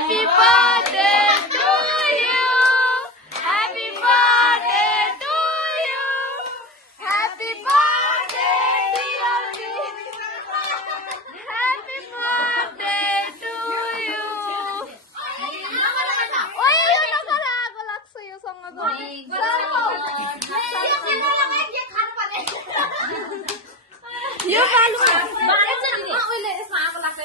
Happy birthday to you. Happy birthday to you. Happy birthday dear Vicky. Happy birthday to you. ओए यो नगर आगो लाग्छ यो सँगको यो बालुमा ओइले यसमा आगो लाग्छ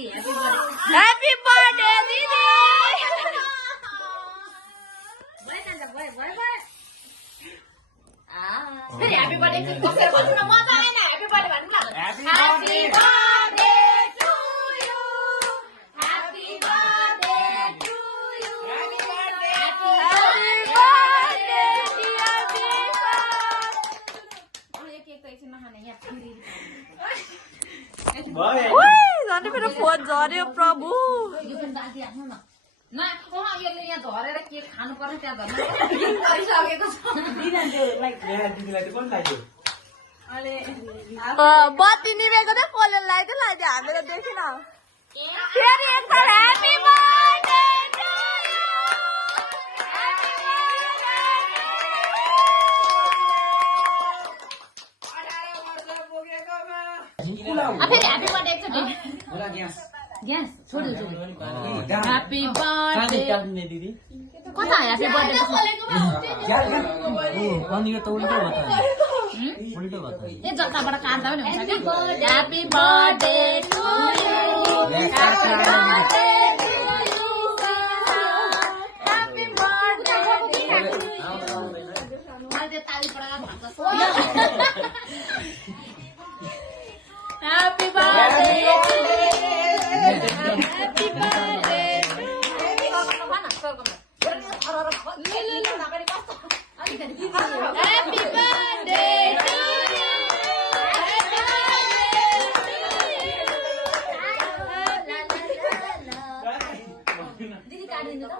Happy birthday दिदी फेरि ह्यापी बर्थडे कसरी भन्नु न मजा आएन ह्यापी बर्थडे भन्नु न happy birthday to you happy birthday to you happy birthday dear Bika ओए एक एक एकछिन नखाने यहाँ फेरि ओए झन् मेरो फोन झर्यो प्रभु यो पनि दादी आफ्नो न न यसले यहाँ झरेर केक खानु पर्ने त्यहाँ झर्न गरिसकेको छ दिदीलाई त कुन लाग्यो बत्ती निभेको त कसले लगाइदियो हामीलाई देखिन फेरि एकताल ह्यापी बर्थडे टु यु फेरि ह्यापी बर्थडे एकचोटि ग्यास छोड्यो ह्यापी बर्थडे दिदी कता ह्यापी बर्थडे अनि यो त उल्टो भयो त उल्टो भयो त ए जताबाट काट्दा पनि हुन्छ क्या happy birthday to you happy birthday to you happy birthday अहिले ताली पडाएर भन्छ happy birthday to you happy birthday Happy birthday to you. Didi kaadinu ta?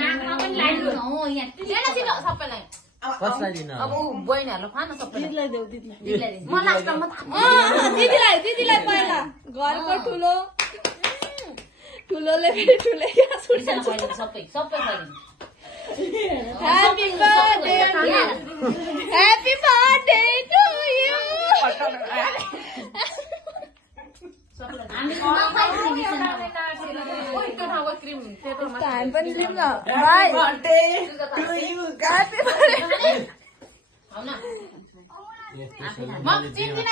नाकमा पनि लाइदिनु हो यहाँ हेर्न छिटो सबैलाई कसलाई दिन अब उ बहिनीहरुलाई खान सबैलाई दिदीलाई देऊ दिदीलाई म लास्टमा दिदीलाई पहिला घरको ठुलो ठुलोले फेरि ठुले क्या सुट्छ सबै खाइदिनु Happy birthday to you. Happy birthday to you. Happy birthday to you.